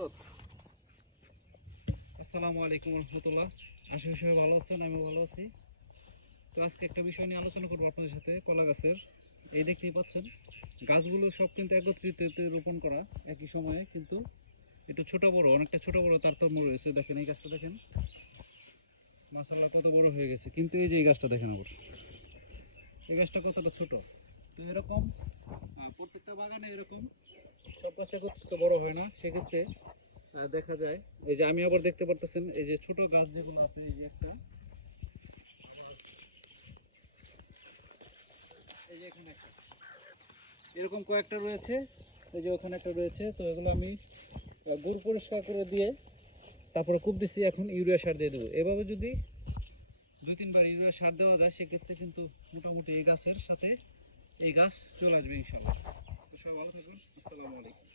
আসাদ। আসসালামু আলাইকুম রহমতুল্লাহ। আশা করি সবাই ভালো আছেন, আমি ভালো আছি। তো আজকে একটা বিষয় নিয়ে আলোচনা করবো আপনাদের সাথে, কলা গাছের। এই দেখতেই পাচ্ছেন গাছগুলো সব কিন্তু একত্রিত রোপণ করা একই সময়ে, কিন্তু একটু ছোট বড়, অনেকটা ছোট বড় তারতম্য রয়েছে। দেখেন এই গাছটা দেখেন, মাশাআল্লাহ কত বড় হয়ে গেছে। কিন্তু এই যে এই গাছটা দেখেন, আবার এই গাছটা কতটা ছোট। তো এরকম প্রত্যেকটা বাগানে এরকম সব গাছ একত্রিত বড় হয় না। সেক্ষেত্রে দেখা যায়, এই যে আমি আবার দেখতে পারতেছেন এই যে ছোট গাছ যেগুলো আছে, এই যে একটা, এই যে এখানে একটা, এরকম কয়েকটা রয়েছে। এই যে ওখানে একটা রয়েছে। তো এগুলো আমি গুড় পরিষ্কার করে দিয়ে তারপরে কূপ দিচ্ছি। এখন ইউরিয়া সার দিয়ে দেবো। এভাবে যদি 2-3 বার ইউরিয়া সার দেওয়া যায়, সেক্ষেত্রে কিন্তু মোটামুটি এই গাছের সাথে এই গাছ চলে আসবে ইনশাল্লাহ। তো সব ভালো থাকুন। আসসালামু আলাইকুম।